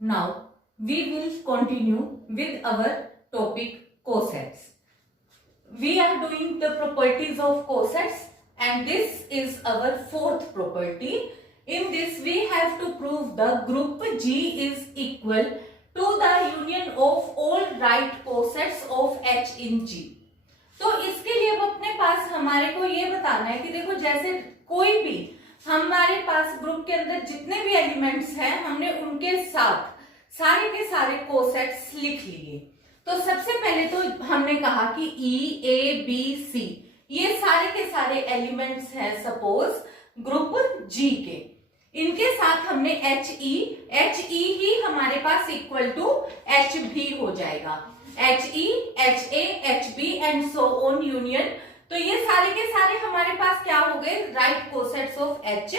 Now we will continue with our topic cosets. We are doing the properties of cosets and this is our fourth property. In this we have to prove the group G is equal to the union of all right cosets of H in G. तो इसके लिए अब अपने पास हमारे को ये बताना है कि देखो जैसे कोई भी हमारे पास ग्रुप के अंदर जितने भी एलिमेंट्स हैं हमने उनके साथ सारे के सारे कोसेट्स लिख लिए। तो सबसे पहले तो हमने कहा कि E, A, B, C ये सारे के सारे एलिमेंट्स हैं सपोज ग्रुप G के, इनके साथ हमने HE ही हमारे पास इक्वल टू HB हो जाएगा। HE, HA, HB and so on union. तो ये सारे के सारे हमारे पास क्या हो गए, राइट कोसेट्स ऑफ H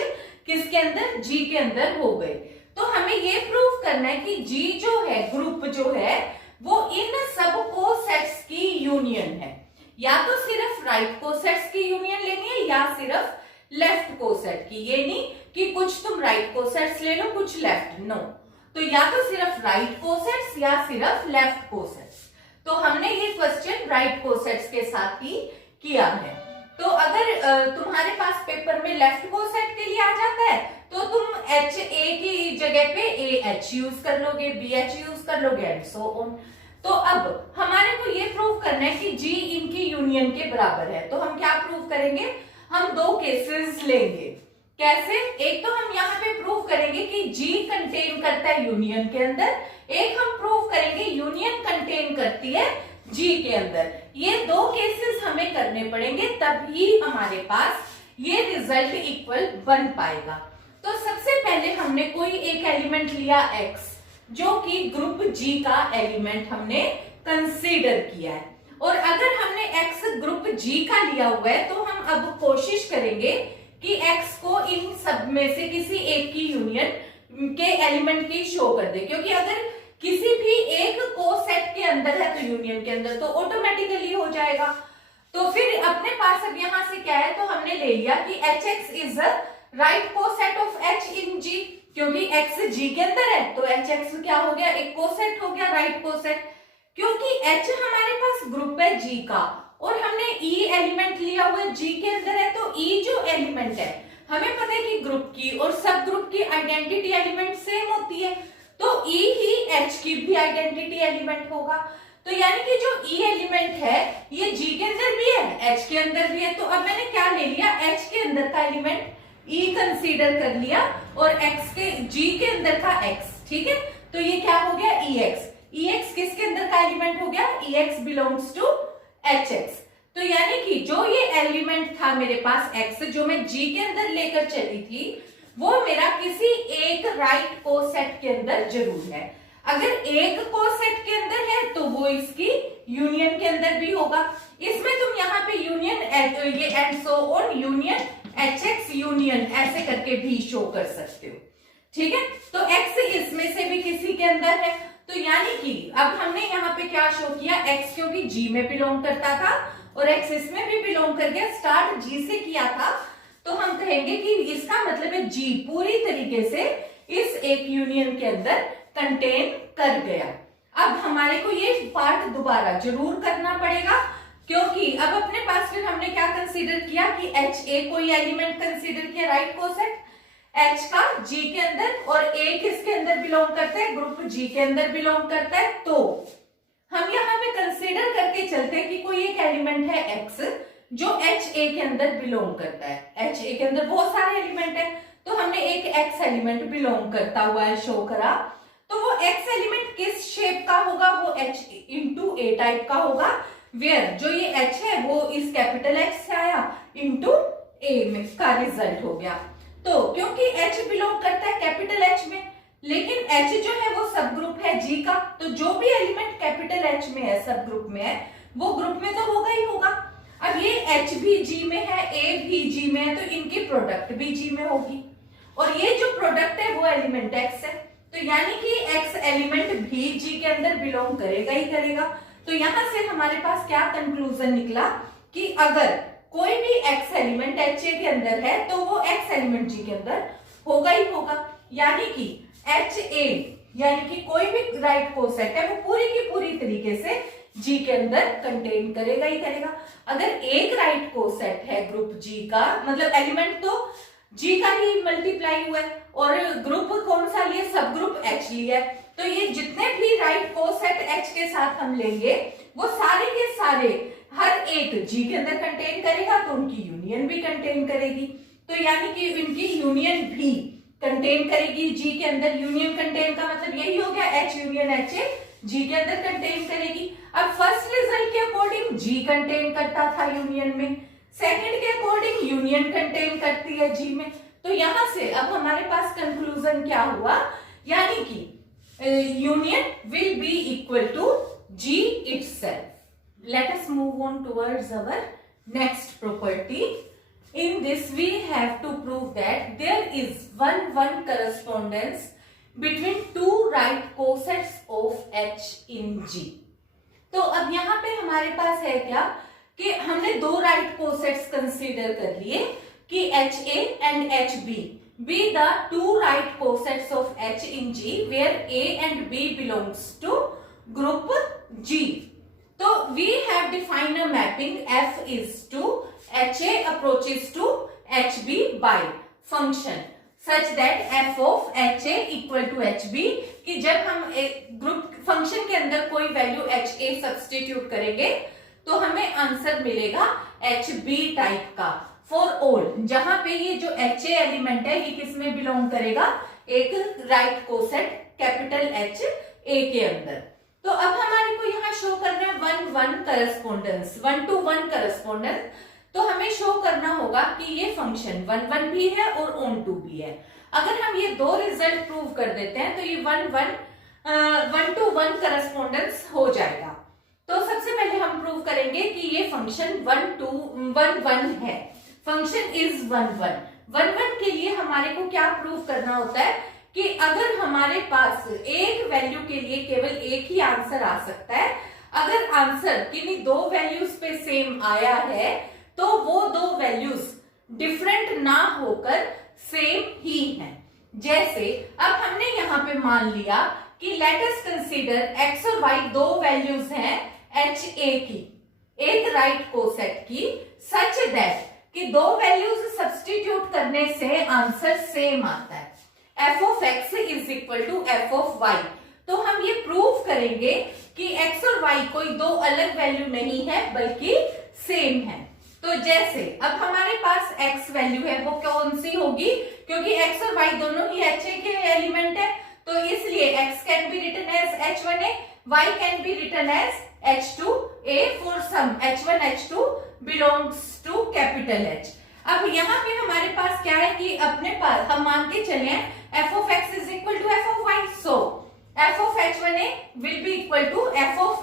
किसके अंदर, G के अंदर हो गए। तो हमें ये प्रूव करना है कि G जो है, ग्रुप जो है वो इन सब कोसेट्स की यूनियन है। या तो सिर्फ राइट कोसेट्स की यूनियन लेनी है या सिर्फ लेफ्ट कोसेट की। ये नहीं कि कुछ तुम राइट कोसेट्स ले लो कुछ लेफ्ट, नो। तो या तो सिर्फ राइट कोसेट्स या सिर्फ लेफ्ट कोसेट्स। तो हमने ये क्वेश्चन राइट कोसेट्स के साथ ही किया है। तो अगर तुम्हारे पास पेपर में लेफ्ट कोसेट के लिए आ जाता है तो तुम HA की जगह पे AH यूज कर लोगे, BH यूज कर लोगे एंड सो ऑन। तो अब हमारे को ये प्रूव करना है कि G इनकी यूनियन के बराबर है। तो हम क्या प्रूव करेंगे, हम दो केसेस लेंगे। कैसे, एक तो हम यहाँ पे प्रूव करेंगे कि G कंटेन करता है यूनियन के अंदर, एक हम प्रूव करेंगे यूनियन कंटेन करती है G के अंदर। ये दो केसेस हमें करने पड़ेंगे तभी हमारे पास ये रिजल्ट इक्वल बन पाएगा। तो सबसे पहले हमने कोई एक एलिमेंट लिया X जो कि ग्रुप G का एलिमेंट हमने कंसीडर किया है। और अगर हमने X ग्रुप G का लिया हुआ है तो हम अब कोशिश करेंगे कि X को इन सब में से किसी एक की यूनियन के एलिमेंट की शो कर दे, क्योंकि अगर किसी भी एक कोसेट के अंदर है तो यूनियन के अंदर तो ऑटोमेटिकली हो जाएगा। तो फिर अपने पास अब यहां से क्या है, तो हमने ले लिया कि HX is a right coset of H in G, क्योंकि X G के अंदर है तो HX क्या हो गया, एक कोसेट हो गया, राइट कोसेट। क्योंकि H हमारे पास ग्रुप है G का और हमने E एलिमेंट लिया हुआ G के अंदर है, तो E जो एलिमेंट है हमें पता है कि ग्रुप की और सब ग्रुप की आइडेंटिटी एलिमेंट सेम होती है, तो E ही H की भी आइडेंटिटी एलिमेंट होगा। तो यानी कि जो E एलिमेंट है ये G के अंदर भी है, H के अंदर भी है। तो अब मैंने क्या ले लिया, H के अंदर का एलिमेंट E कंसीडर कर लिया और X के G के अंदर का X, ठीक है। तो ये क्या हो गया, EX किसके अंदर का एलिमेंट हो गया, EX बिलोंग्स टू HX। तो यानी कि जो ये एलिमेंट था मेरे पास X जो मैं G के अंदर लेकर चली थी वो मेरा किसी एक राइट कोसेट के अंदर जरूर है। अगर एक कोसेट के अंदर है तो वो इसकी यूनियन के अंदर भी होगा। इसमें तुम यहाँ पे यूनियन ये and so on union HX union ऐसे करके भी शो कर सकते हो, ठीक है। तो X इसमें से भी किसी के अंदर है, तो यानी कि अब हमने यहाँ पे क्या शो किया, X क्योंकि G में बिलोंग करता था और X इसमें भी बिलोंग कर गया, स्टार्ट G से किया था, तो हम कहेंगे कि इसका मतलब है G पूरी तरीके से इस एक यूनियन के अंदर कंटेन कर गया। अब हमारे को ये पार्ट दोबारा जरूर करना पड़ेगा, क्योंकि अब अपने पास फिर हमने क्या कंसीडर किया कि HA कोई एलिमेंट कंसीडर किया राइट कोसेट H का G के अंदर, और A किसके अंदर बिलोंग करता है, ग्रुप G के अंदर बिलोंग करता है। तो हम यहाँ पे कंसीडर करके चलते हैं कि कोई एक एलिमेंट है X जो HA के अंदर बिलोंग करता है। HA के अंदर बहुत सारे एलिमेंट है, तो हमने एक X एलिमेंट बिलोंग करता हुआ है शो करा। तो वो X एलिमेंट किस शेप का होगा, वो H इंटू A टाइप का होगा, वेयर जो ये H है वो इस कैपिटल H से आया इंटू A में का रिजल्ट हो गया। तो क्योंकि H बिलोंग करता है कैपिटल H में, लेकिन H जो है वो सब ग्रुप है G का, तो जो भी एलिमेंट कैपिटल H में है, सब ग्रुप में है, वो ग्रुप में तो होगा ही होगा। अब ये H भी G में है, A भी G में है, तो इनकी प्रोडक्ट भी G में होगी, और ये जो प्रोडक्ट है वो एलिमेंट X है, तो यानी कि X एलिमेंट भी G के अंदर बिलोंग करेगा ही करेगा। तो यहां से हमारे पास क्या कंक्लूजन निकला कि अगर कोई भी X एलिमेंट HA के अंदर है तो वो X एलिमेंट G के अंदर होगा ही होगा। यानी कि HA यानी कि कोई भी राइट कोसेट है वो पूरी की पूरी तरीके से जी के अंदर कंटेन करेगा ही करेगा। अगर एक राइट कोसेट है ग्रुप जी का, मतलब एलिमेंट तो जी का ही मल्टीप्लाई हुआ है और ग्रुप कौन सा लिए, सब ग्रुप एच लिया है, तो ये जितने भी राइट कोसेट एच के साथ हम लेंगे वो सारे के सारे हर एक जी के अंदर कंटेन करेगा, तो उनकी यूनियन भी कंटेन करेगी। तो यानी कि इनकी यूनियन भी कंटेन करेगी जी के अंदर। यूनियन कंटेन का मतलब यही हो गया एच यूनियन एच ए जी के अंदर कंटेन करेगी। अब फर्स्ट रिजल्ट के अकॉर्डिंग जी कंटेन करता था यूनियन में, सेकंड के अकॉर्डिंग यूनियन कंटेन करती है जी में। तो यहां से अब हमारे पास कंक्लूजन क्या हुआ, यानी कि union will be equal to G itself. Let us move on towards our next property. In this we have to prove that there is one correspondence between two right cosets of H in G। तो अब यहाँ पे हमारे पास है क्या कि हमने दो राइट कोसेट्स कंसीडर कर लिए कि HA and HB be the two right cosets of H in G where A and B belongs to group G। तो we have defined a mapping F is to HA approaches to HB by function such that f of HA equal to HB, कि जब हम एक group function के अंदर कोई value HA substitute करेंगे तो हमें आंसर मिलेगा HB टाइप का फॉर ऑल, जहां पे ये जो HA एलिमेंट है ये किस में बिलोंग करेगा, एक right coset capital H A के अंदर। तो अब हमारे को यहाँ शो करना है वन करस्पोंडेंस, 1-to-1 करस्पोंडेंस। तो हमें शो करना होगा कि ये फंक्शन 1-1 भी है और ऑन-टू भी है। अगर हम ये दो रिजल्ट प्रूव कर देते हैं तो ये 1-to-1 करस्पोंडेंस हो जाएगा। तो सबसे पहले हम प्रूव करेंगे कि ये फंक्शन 1-to-1 है, फंक्शन इज 1-1। 1-1 के लिए हमारे को क्या प्रूव करना होता है कि अगर हमारे पास एक वैल्यू के लिए केवल एक ही आंसर आ सकता है, अगर आंसर किन्हीं दो वैल्यूज पे सेम आया है तो वो दो वैल्यूज डिफरेंट ना होकर सेम ही हैं। जैसे अब हमने यहाँ पे मान लिया कि लेट अस कंसीडर x और y दो वैल्यूज हैं HA की, एक राइट कोसेट की, सच दैट कि दो वैल्यूज सब्स्टिट्यूट करने से आंसर सेम आता है, f of x is equal to f of y। तो हम ये प्रूव करेंगे कि x और y कोई दो अलग वैल्यू नहीं है बल्कि सेम है। तो जैसे अब हमारे पास x वैल्यू है वो कौन सी होगी, क्योंकि x और y दोनों ही HA के एलिमेंट है, तो इसलिए x can be written as H1A, y can be written as H2A for some H1 H2 belongs to capital H। अब यहाँ पे हमारे पास क्या है कि अपने पास हम मान के चले f of x is equal to f of y, so f of H1A will be equal to f of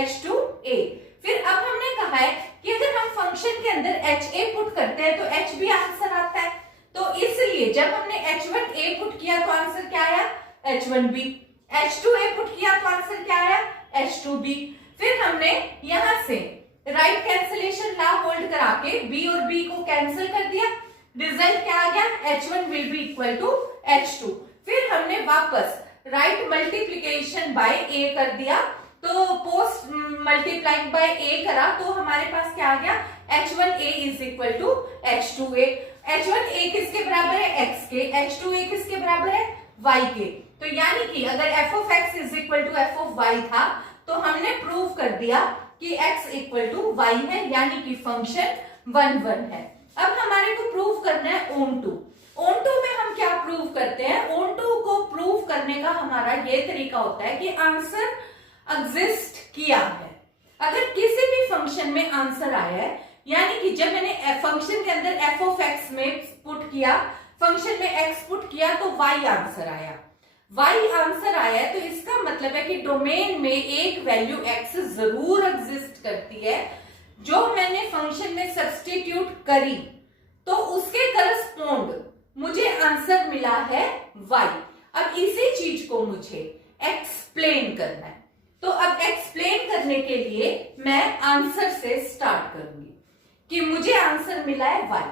H2A। फिर अब हमने कहा है कि अगर हम फंक्शन के अंदर HA पुट करते हैं तो HB आंसर आता है, तो इसलिए जब हमने H1A पुट किया तो आंसर क्या आया, H1B, H2A पुट किया तो आंसर क्या आया, H2B। फिर हमने यहां से राइट कैंसिलेशन लॉ होल्ड करा के B और B को कैंसिल कर दिया, रिजल्ट क्या आ गया, H1 will be equal to H2। फिर हमने वापस राइट मल्टीप्लीकेशन बाय A कर दिया, तो पोस्ट मल्टीप्लाइड बाय A करा तो हमारे पास क्या आ गया, H1A is equal to H2A। H1A किसके बराबर है, x के, H2A किसके बराबर है, y के। तो यानी कि अगर f of x is equal to f of y था तो हमने प्रूव कर दिया कि x इक्वल टू y है, यानी कि फंक्शन 1-1 है। अब हमारे को प्रूव करना है ऑन-टू। ऑन-टू में हम क्या प्रूव करते हैं, ऑन-टू को प्रूव करने का हमारा ये तरीका होता है कि आंसर एग्जिस्ट किया है। अगर किसी भी फंक्शन में आंसर आया है, यानी कि जब मैंने फंक्शन के अंदर f of x में पुट किया, फंक्शन में x पुट किया तो y आंसर आया, y आंसर आया, तो इसका मतलब है कि डोमेन में एक वैल्यू x जरूर एग्जिस्ट करती है जो मैंने फंक्शन में सब्स्टिट्यूट करी, तो उसके करस्पोंड मुझे आंसर मिला है y। अब इसी चीज को मुझे एक्सप्लेन करना है, तो अब एक्सप्लेन करने के लिए मैं आंसर से स्टार्ट करूंगी कि मुझे आंसर मिला है y।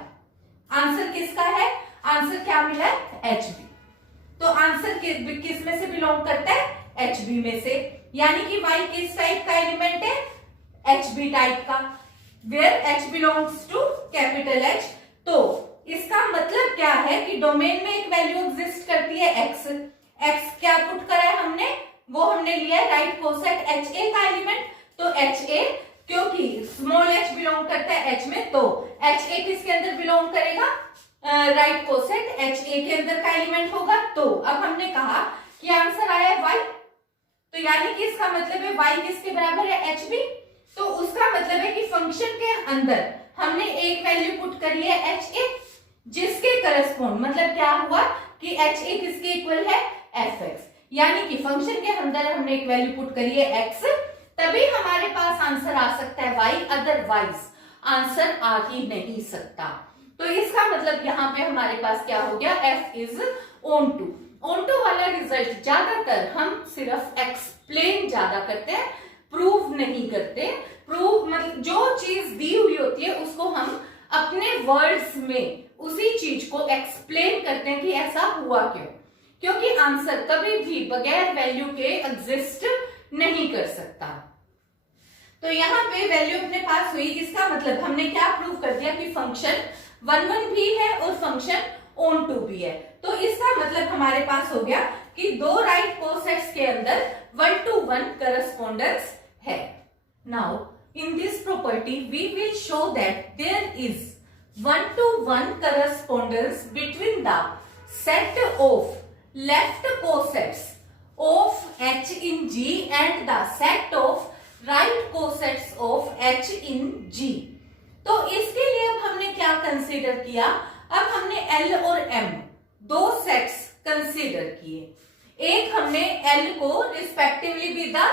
आंसर किसका है, आंसर क्या मिला है, HB। तो आंसर किस में से बिलोंग करता है? HB में से। यानी कि y किस टाइप का एलिमेंट है? HB टाइप का, where H belongs to capital H। तो इसका मतलब क्या है कि डोमेन में एक वैल्यू एग्जिस्ट करती है x। x क्या पुट करा है हमने? वो हमने लिया है राइट कोसेट HA का एलिमेंट। तो HA क्योंकि स्मॉल h बिलोंग करता है H में, तो HA किसके अंदर बिलोंग करेगा? राइट कोसेट HA के अंदर का एलिमेंट होगा। तो अब हमने कहा कि आंसर आया है y, तो यानी कि इसका मतलब है y किसके बराबर है? HB। तो उसका मतलब है कि फंक्शन के अंदर हमने एक वैल्यू पुट करी है HA, जिसके करस्पॉन्ड मतलब क्या हुआ कि HA किसके इक्वल है? fx। यानी कि फंक्शन के अंदर हमने एक वैल्यू पुट करी है x, तभी हमारे पास आंसर आ सकता है y, अदरवाइज आंसर आ ही नहीं सकता। तो इसका मतलब यहाँ पे हमारे पास क्या हो गया? f is onto. Onto वाला रिजल्ट ज्यादातर हम सिर्फ एक्सप्लेन ज्यादा करते हैं, प्रूव नहीं करते। प्रूव मतलब जो चीज दी हुई होती है उसको हम अपने वर्ड्स में उसी चीज को एक्सप्लेन करते हैं कि ऐसा हुआ क्यों, क्योंकि आंसर कभी भी बगैर वैल्यू के एग्जिस्ट नहीं कर सकता। तो यहाँ पे वैल्यू अपने पास हुई, इसका मतलब हमने क्या प्रूव कर दिया कि फंक्शन 1 भी है और फंक्शन ऑन टू भी है। तो इसका मतलब हमारे पास हो गया कि दो राइट कोसेट्स के अंदर 1-to-1 करस्पॉन्डेंस है। Now in this property we will show that there is 1-to-1 correspondence between the set of left cosets of H in G and the set of right cosets of H in G। तो इसके लिए अब हमने क्या consider किया? अब हमने L और M दो सेट्स कंसीडर किए। एक हमने L को रिस्पेक्टिवली भी द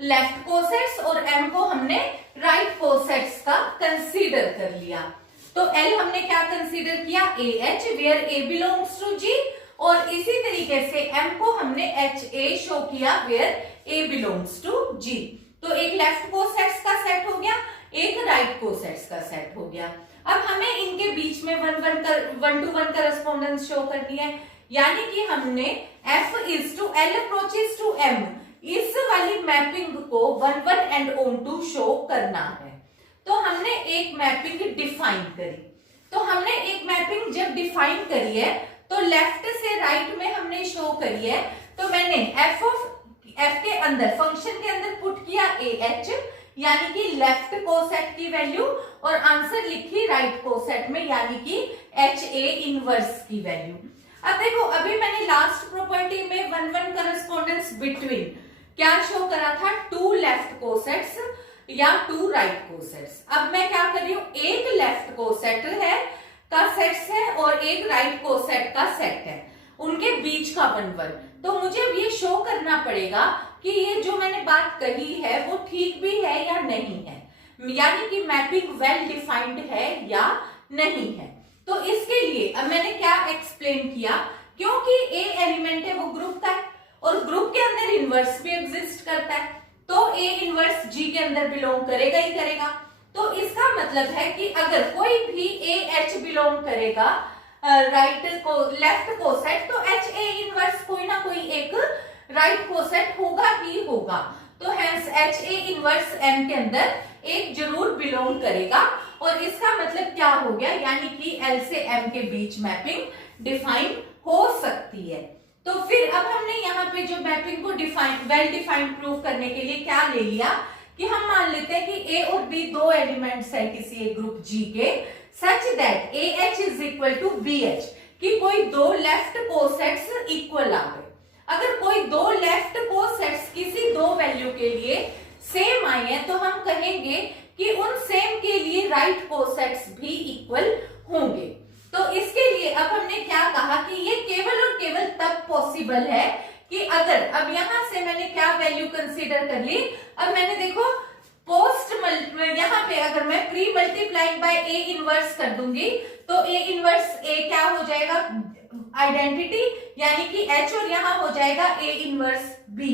लेफ्ट कोसेट्स और M को हमने राइट कोसेट्स का कंसीडर कर लिया। तो L हमने क्या कंसीडर किया? AH where A belongs to G, और इसी तरीके से M को हमने HA शो किया where A belongs to G। तो एक लेफ्ट कोसेट्स का सेट हो गया, एक राइट कोसेट्स का सेट हो गया। अब हमें इनके बीच में 1-to-1 करस्पॉन्डेंस शो करनी है, यानी कि हमने F is to L approaches to M इस वाली मैपिंग को 1-1 एंड ऑन टू शो करना है। तो हमने एक मैपिंग डिफाइन करी। तो हमने एक मैपिंग जब डिफाइन करी है तो लेफ्ट से राइट में हमने शो करी है। तो मैंने F के अंदर फंक्शन के अंदर पुट किया AH, यानी कि लेफ्ट कोसेट की वैल्यू, और आंसर लिखी राइट कोसेट में यानी कि HA इनवर्स की वैल्यू। अब देखो अभी मैंने लास्ट प्रॉपर्टी में 1-1 करस्पॉन्डेंस बिटवीन क्या शो करा था? 2 लेफ्ट कोसेट्स या 2 राइट कोसेट्स। अब मैं क्या कर रही हूं? एक लेफ्ट कोसेट है का सेट्स है और एक राइट कोसेट का सेट है, उनके बीच का 1-1। तो मुझे अब ये शो करना पड़ेगा कि ये जो मैंने बात कही है वो ठीक भी है या नहीं है, यानी कि मैपिंग वेल डिफाइंड है या नहीं है। तो इसके लिए अब मैंने क्या एक्सप्लेन किया, क्योंकि A एलिमेंट है वो ग्रुप का है और ग्रुप के अंदर इनवर्स भी एग्जिस्ट करता है, तो A इनवर्स G के अंदर बिलोंग करेगा ही करेगा। तो इसका मतलब है कि अगर कोई भी AH बिलोंग करेगा राइट को लेफ्ट कोसेट, तो HA इनवर्स कोई ना कोई एक राइट कोसेट होगा ही होगा। तो हेंस HA इनवर्स M के अंदर एक जरूर बिलोंग करेगा, और इसका मतलब क्या हो गया, यानी कि L से M के बीच मैपिंग डिफाइन हो सकती है। तो फिर अब हमने यहाँ पे जो मैपिंग को वेल डिफाइंड प्रूव करने के लिए क्या ले लिया कि हम मान लेते हैं कि A और B दो एलिमेंट्स है किसी एक ग्रुप G के, such that AH is equal to BH, कि कोई दो लेफ्ट कोसेट्स इक्वल आ गए। अगर कोई दो लेफ्ट कोसेट्स किसी दो वैल्यू के लिए सेम आए हैं तो हम कहेंगे कि उन सेम के लिए राइट कोसेट्स भी इक्वल होंगे। तो इसके लिए अब हमने क्या कहा कि ये केवल और केवल तब पॉसिबल है कि अगर, अब यहां से मैंने क्या वैल्यू कंसीडर कर ली, अब मैंने देखो पोस्ट यहाँ पे अगर मैं pre multiplied by A inverse कर दूंगी तो A इनवर्स A क्या हो जाएगा? आइडेंटिटी, यानी कि H, और यहाँ हो जाएगा A इनवर्स B।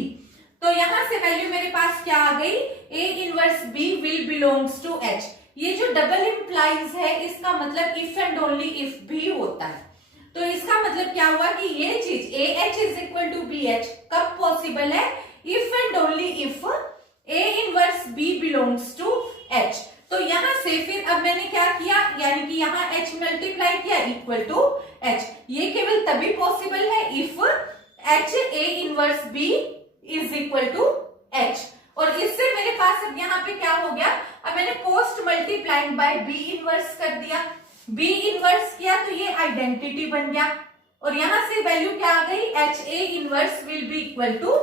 तो यहां से वैल्यू मेरे पास क्या आ गई? A inverse B will belongs to H। ये जो डबल इंप्लाइज है इसका मतलब इफ एंड ओनली इफ भी होता है। तो इसका मतलब क्या हुआ कि ये चीज AH is equal to BH कब पॉसिबल है? If and only if A inverse B belongs to H। तो यहां से फिर अब मैंने क्या किया, यानी कि यहाँ H मल्टीप्लाई किया इक्वल टू H। ये केवल तभी पॉसिबल है if H A inverse B is equal to H। और इससे मेरे पास अब यहाँ पे क्या हो गया, अब मैंने post multiplying by B inverse कर दिया, B इनवर्स किया तो ये आइडेंटिटी बन गया और यहां से वैल्यू क्या आ गई, H A inverse will be equal to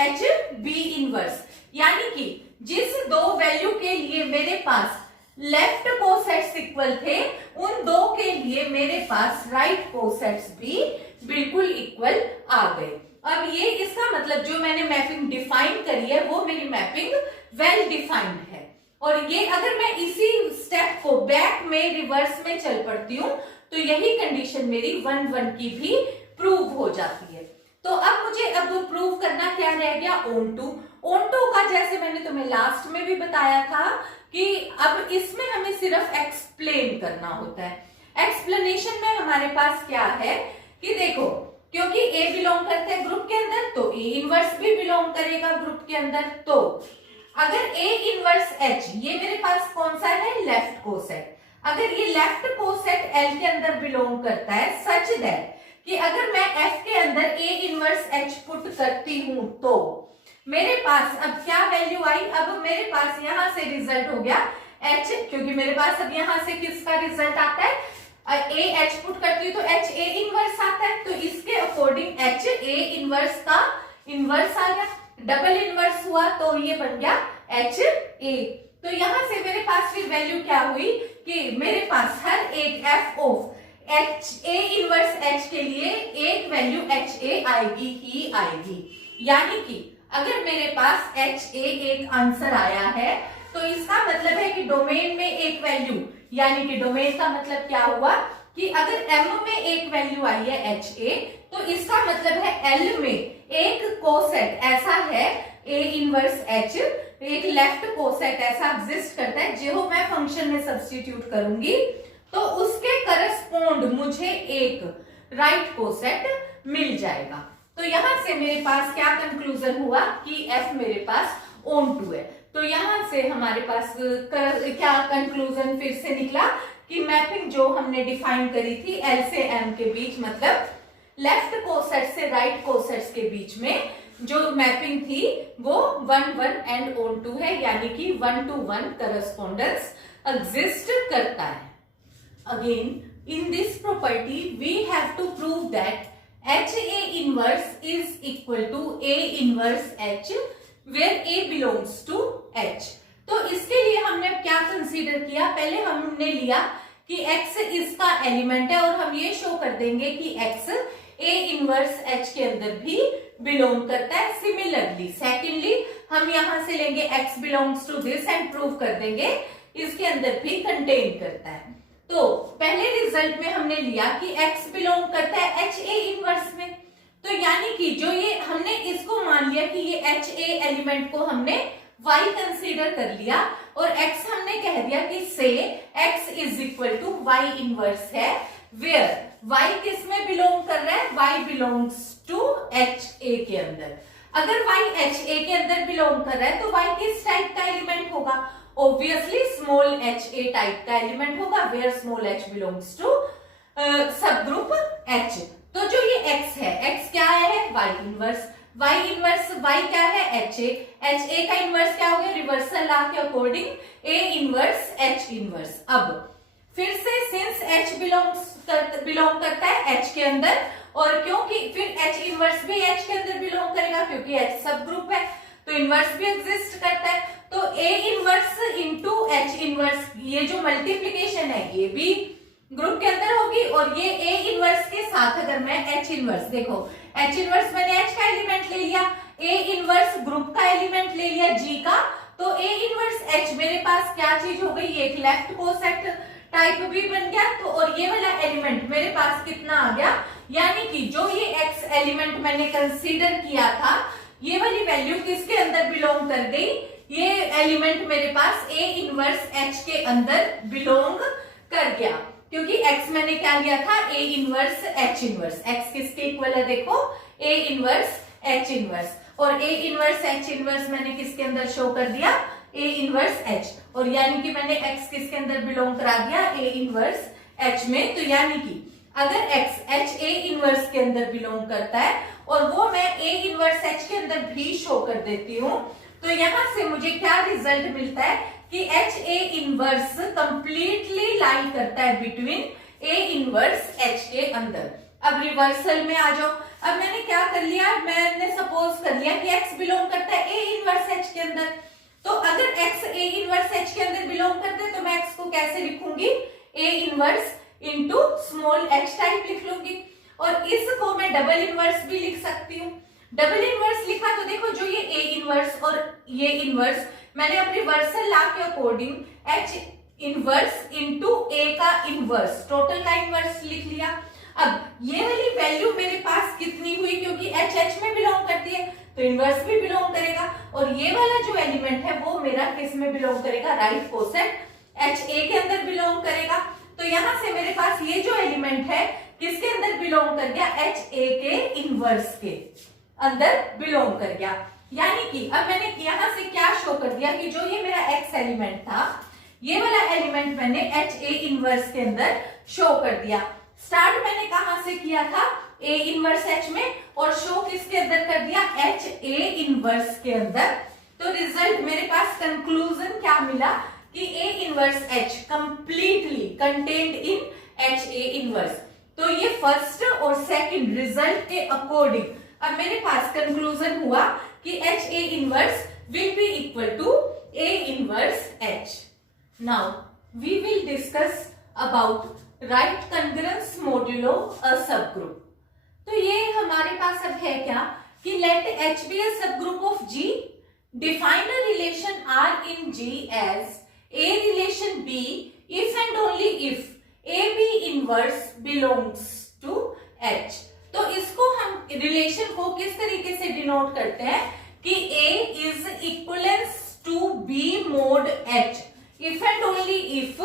H B inverse. यानी कि जिस दो वैल्यू के लिए मेरे पास लेफ्ट कोसेट्स इक्वल थे उन दो के लिए मेरे पास राइट कोसेट्स भी बिल्कुल इक्वल आ गए। अब ये इसका मतलब जो मैंने मैपिंग डिफाइन करी है वो मेरी मैपिंग वेल डिफाइंड है। और ये अगर मैं इसी स्टेप को बैक में रिवर्स में चल पड़ती हूँ तो यही कंडीशन मेरी 1-1 की भी प्रूव हो जाती है। तो अब मुझे अब प्रूव करना क्या रह गया, ऑन टू का जैसे मैंने तुम्हें लास्ट में भी बताया था कि अब इसमें हमें सिर्फ एक्सप्लेन करना होता है। एक्सप्लेनेशन में हमारे पास क्या है कि देखो, क्योंकि A बिलोंग करते हैं ग्रुप के अंदर तो A इनवर्स भी बिलोंग करेगा ग्रुप के अंदर। तो अगर A इनवर्स H ये मेरे पास कौन सा है, लेफ्ट कोसेट, अगर ये लेफ्ट कोसेट L के अंदर बिलोंग करता है सच दैट कि अगर मैं F के अंदर A इनवर्स H पुट करती हूं तो मेरे पास अब क्या वैल्यू आई, अब मेरे पास यहां से रिजल्ट हो गया H, क्योंकि मेरे पास अब यहां से किसका रिजल्ट आता है, A H पुट करती हूँ तो H A इनवर्स आता है, तो इसके अकॉर्डिंग H A इनवर्स का इनवर्स आ गया, डबल इनवर्स हुआ तो ये बन गया H A। तो यहां से मेरे पास फिर वैल्यू क्या हुई कि मेरे पास हर एक F of H A inverse H के लिए एक वैल्यू H A आएगी ही आएगी। यानी कि अगर मेरे पास H A एक आंसर आया है तो इसका मतलब है कि डोमेन में एक वैल्यू, यानी कि डोमेन का मतलब क्या हुआ कि अगर M में एक वैल्यू आई है H A तो इसका मतलब है L में एक कोसेट ऐसा है A इनवर्स H, एक लेफ्ट कोसेट ऐसा एग्जिस्ट करता है जो मैं फंक्शन में सब्स्टिट्यूट करूंगी तो उसके करस्पॉन्ड मुझे एक राइट कोसेट मिल जाएगा। तो यहां से मेरे पास क्या कंक्लूजन हुआ कि F मेरे पास ऑन टू है। तो यहां से हमारे पास क्या कंक्लूजन फिर से निकला कि मैपिंग जो हमने डिफाइन करी थी L से M के बीच, मतलब लेफ्ट कोसेट से राइट कोसेट्स के बीच में जो मैपिंग थी वो 1-1 एंड ऑन टू है, यानी कि 1-to-1 करस्पॉन्डेंस एग्जिस्ट करता है। Again, in this property, we have to prove that HA inverse is equal to A inverse H, where A belongs to H. तो इसके लिए हमने क्या कंसीडर किया, पहले हमने लिया कि X इसका एलिमेंट है और हम ये शो कर देंगे कि X A इनवर्स H के अंदर भी बिलोंग करता है। सिमिलरली सेकेंडली हम यहां से लेंगे X belongs to this and prove कर देंगे इसके अंदर भी कंटेन करता है। तो पहले रिजल्ट में हमने लिया कि X बिलोंग करता है H A इनवर्स में, तो यानी कि जो ये हमने इसको मान लिया कि ये H A एलिमेंट को हमने Y कंसीडर कर लिया और X हमने कह दिया कि से X is equal to Y inverse है, वेयर Y किस में बिलोंग कर रहा है, Y belongs to H A के अंदर। अगर Y H A के अंदर बिलोंग कर रहा है तो Y किस टाइप का एलिमेंट होगा, obviously small h a type का एलिमेंट होगा, where small h belongs to subgroup H। तो जो ये x है, x क्या है, y inverse, y inverse y क्या है, h a का इनवर्स क्या हो गया, रिवर्सल लॉ के according a inverse h inverse. अब फिर से सिंस h बिलोंग करता है h के अंदर और क्योंकि फिर h इनवर्स भी h के अंदर बिलोंग करेगा क्योंकि h सब ग्रुप है तो इनवर्स भी एग्जिस्ट करता है, तो A inverse into H inverse, ये जो मल्टीप्लीकेशन है ये भी ग्रुप के अंदर होगी और ये A इनवर्स के साथ अगर मैं H इनवर्स, देखो H इनवर्स मैंने H का एलिमेंट ले लिया, A इनवर्स ग्रुप का एलिमेंट ले लिया G का, तो A इनवर्स H मेरे पास क्या चीज हो गई, ये एक लेफ्ट कोसेट टाइप भी बन गया। तो और ये वाला एलिमेंट मेरे पास कितना आ गया, यानी कि जो ये X एलिमेंट मैंने कंसीडर किया था ये वाली वैल्यू किसके अंदर बिलोंग कर गई, ये एलिमेंट मेरे पास A इनवर्स H के अंदर बिलोंग कर गया। क्योंकि x मैंने क्या लिया था, A inverse H inverse. x किसके इक्वल है, देखो A इनवर्स H इनवर्स, और A इनवर्स H इनवर्स मैंने किसके अंदर शो कर दिया, A इनवर्स H, और यानी कि मैंने x किसके अंदर बिलोंग करा दिया, A इनवर्स H में। तो यानी कि अगर x H A इनवर्स के अंदर बिलोंग करता है और वो मैं A इनवर्स H के अंदर भी शो कर देती हूँ, तो यहां से मुझे क्या रिजल्ट मिलता है कि H A इनवर्स कंप्लीटली लाई करता है बिटवीन A इनवर्स H के अंदर। अब रिवर्सल में आ जाओ। अब मैंने क्या कर लिया, मैंने सपोज कर लिया कि x बिलोंग करता है A इनवर्स H के अंदर। तो अगर x A इनवर्स H के अंदर बिलोंग करते हैं तो मैं x को कैसे लिखूंगी, A inverse into small h type लिख लूंगी, और इसको मैं डबल इनवर्स भी लिख सकती हूँ। डबल इनवर्स लिखा तो देखो जो ये A इनवर्स और ये इनवर्स मैंने अब रिवर्सल लॉ के according H inverse into A का इनवर्स, टोटल का इनवर्स लिख लिया। अब ये वाली वैल्यू मेरे पास कितनी हुई, क्योंकि H H में बिलोंग करती है तो इनवर्स भी बिलोंग करेगा, और ये वाला जो एलिमेंट है वो मेरा किस में बिलोंग करेगा, राइट कोसेट H A के अंदर बिलोंग करेगा। तो यहां से मेरे पास ये जो एलिमेंट है किसके अंदर बिलोंग कर गया, H A के इनवर्स के अंदर बिलोंग कर गया। यानी कि अब मैंने यहां से क्या शो कर दिया कि जो ये मेरा x एलिमेंट था, ये वाला एलिमेंट मैंने H A इनवर्स के अंदर शो कर दिया। स्टार्ट मैंने कहां से किया था, A इनवर्स H में, और शो किसके अंदर कर दिया, H A इनवर्स के अंदर। तो रिजल्ट मेरे पास कंक्लूजन क्या मिला कि A inverse H completely contained in H A inverse. तो ये फर्स्ट और सेकंड रिजल्ट के अकॉर्डिंग अब मेरे पास कंक्लूजन हुआ कि H A inverse will be equal to A inverse H. Now we will discuss about right congruence modulo a subgroup. तो ये हमारे पास अब है क्या कि let H be a subgroup of G. Define a relation R in G as A relation B if and only if AB inverse belongs to H. तो इसको हम रिलेशन को किस तरीके से डिनोट करते हैं कि A is equivalence to B mod H if and only if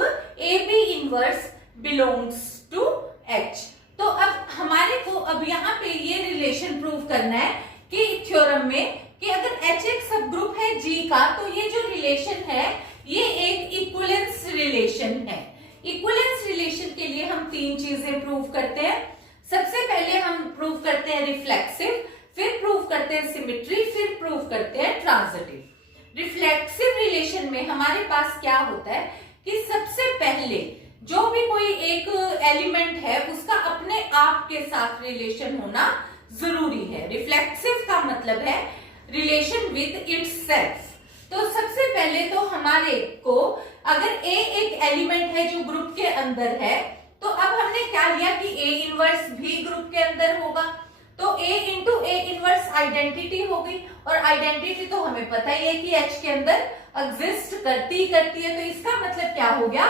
AB inverse belongs to H. तो अब हमारे को अब यहाँ पे ये रिलेशन प्रूव करना है कि थ्योरम में कि अगर H एक सब ग्रुप है G का, तो ये जो रिलेशन है ये एक इक्विवेलेंस रिलेशन है। इक्विवेलेंस रिलेशन के लिए हम तीन चीजें प्रूव करते हैं। सबसे पहले हम प्रूव करते हैं रिफ्लेक्सिव, फिर प्रूव करते हैं सिमेट्री, फिर प्रूव करते हैं ट्रांजिटिव। रिफ्लेक्सिव रिलेशन में हमारे पास क्या होता है कि सबसे पहले जो भी कोई एक एलिमेंट है उसका अपने आप के साथ रिलेशन होना जरूरी है। रिफ्लेक्सिव का मतलब है रिलेशन विद इटसेल्फ। तो सबसे पहले तो हमारे को अगर A एक एलिमेंट है जो ग्रुप के अंदर है, तो अब हमने क्या लिया कि A इनवर्स भी ग्रुप के अंदर होगा, तो A into A inverse identity हो गई, और आइडेंटिटी तो हमें पता ही है कि H के अंदर एग्जिस्ट करती है। तो इसका मतलब क्या हो गया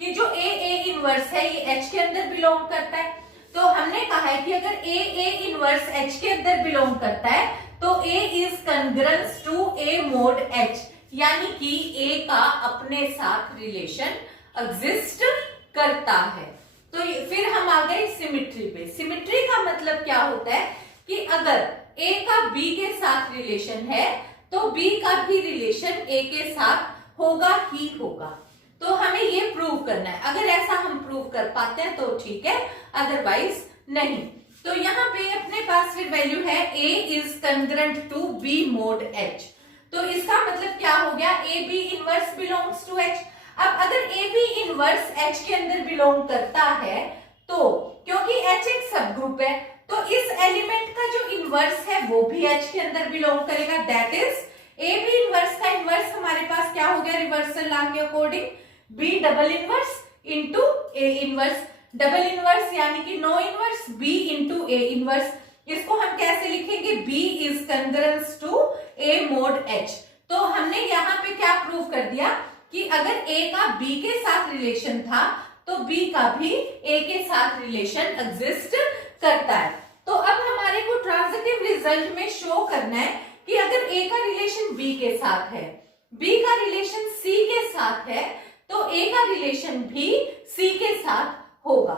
कि जो A इनवर्स है ये H के अंदर बिलोंग करता है। तो हमने कहा है कि अगर A इनवर्स H के अंदर बिलोंग करता है तो A is congruence to A mod H, यानी कि A का अपने साथ रिलेशन एग्जिस्ट करता है। तो फिर हम आ गए सिमेट्री पे। सिमेट्री का मतलब क्या होता है कि अगर A का B के साथ रिलेशन है तो B का भी रिलेशन A के साथ होगा ही होगा। तो हमें ये प्रूव करना है। अगर ऐसा हम प्रूव कर पाते हैं तो ठीक है, अदरवाइज नहीं। तो यहाँ पे अपने पास फिर वैल्यू है A is congruent to B mod H। तो इसका मतलब क्या हो गया, AB inverse belongs to H। अब अगर AB इनवर्स H के अंदर बिलोंग करता है तो क्योंकि H एक सब ग्रुप है तो इस एलिमेंट का जो इनवर्स है वो भी H के अंदर बिलोंग करेगा। दैट इज AB इनवर्स का इनवर्स हमारे पास क्या हो गया रिवर्सल लॉ के according, B double inverse into A inverse. Double inverse यानी कि no inverse B into A inverse. इसको हम कैसे लिखेंगे, B is congruence to A mod H। तो हमने यहाँ पे क्या प्रूव कर दिया कि अगर A का B के साथ रिलेशन था तो B का भी A के साथ रिलेशन एग्जिस्ट करता है। तो अब हमारे को ट्रांजिटिव रिजल्ट में शो करना है कि अगर A का रिलेशन B के साथ है, B का रिलेशन C के साथ है, तो A का रिलेशन भी C के साथ होगा।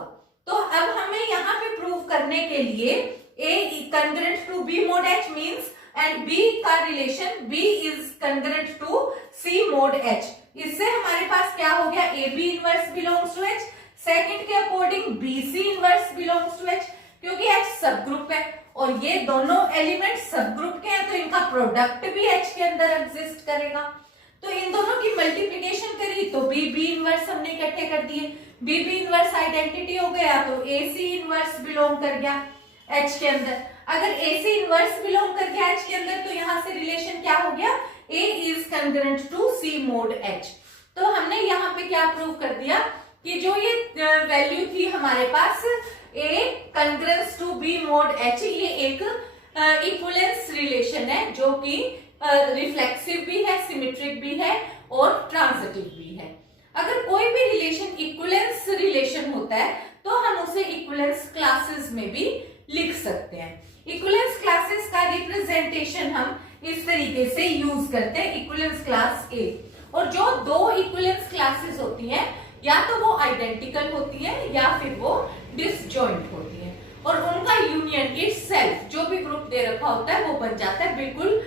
तो अब हमें यहाँ पे प्रूव करने के लिए A congruent to B mod H means and B का relation B is congruent to C mod H, इससे हमारे पास क्या हो गया, AB inverse belongs to H, second के according BC inverse belongs to H, क्योंकि H सब ग्रुप है और ये दोनों एलिमेंट सब ग्रुप के हैं तो इनका प्रोडक्ट भी H के अंदर एग्जिस्ट करेगा। तो इन दोनों की मल्टीप्लिकेशन करी तो B इनवर्स हमने इकट्ठे कर दिए, B इनवर्स आइडेंटिटी हो गया तो AC इनवर्स बिलोंग कर गया H के अंदर। अगर AC इनवर्स बिलोंग कर गया H के अंदर तो यहाँ से रिलेशन क्या हो गया, A is congruent to C mod H। तो हमने यहाँ पे क्या प्रूव कर दिया कि जो ये वैल्यू थी हमारे पास A congruence to B mod H, ये एक इक्विवेलेंस रिलेशन है जो कि रिफ्लेक्सिव भी है, सिमेट्रिक भी है और ट्रांजिटिव भी है। अगर कोई भी रिलेशन इक्विवेलेंस रिलेशन होता है तो हम उसे इक्विवेलेंस क्लासेस में भी लिख सकते हैं। इक्विवेलेंस क्लासेस का रिप्रेजेंटेशन हम इस तरीके से यूज करते हैं, इक्विवेलेंस क्लास A। और जो दो इक्विवेलेंस क्लासेस होती हैं या तो वो आइडेंटिकल होती है या फिर वो डिसजॉइंट होती है और उनका यूनियन इटसेल्फ जो भी ग्रुप दे रखा होता है वो बन जाता है बिल्कुल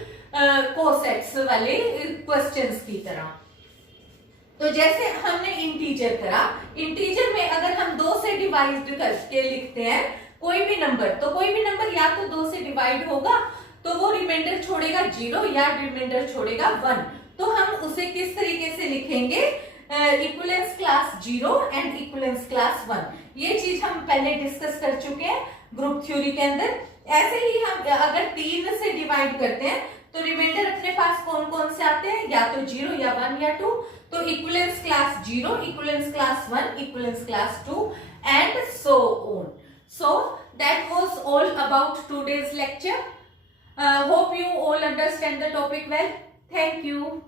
कोसेट्स वाले क्वेश्चंस की तरह। तो जैसे हमने इंटीजर करा, इंटीजर में अगर हम 2 से डिवाइड करके लिखते हैं कोई भी नंबर, तो कोई भी नंबर या तो 2 से डिवाइड होगा तो वो रिमाइंडर छोड़ेगा 0 या रिमाइंडर छोड़ेगा 1। तो हम उसे किस तरीके से लिखेंगे, equivalence class 0 and equivalence class 1। ये चीज हम पहले डिस्कस कर चुके हैं ग्रुप थ्योरी के अंदर। ऐसे ही हम अगर 3 से डिवाइड करते हैं तो रिमाइंडर अपने पास कौन कौन से आते हैं, या तो 0 या 1 या 2। तो equivalence class 0, equivalence class 1, equivalence class 2 and so on. So that was all about today's lecture. Hope you all understand the topic well. Thank you.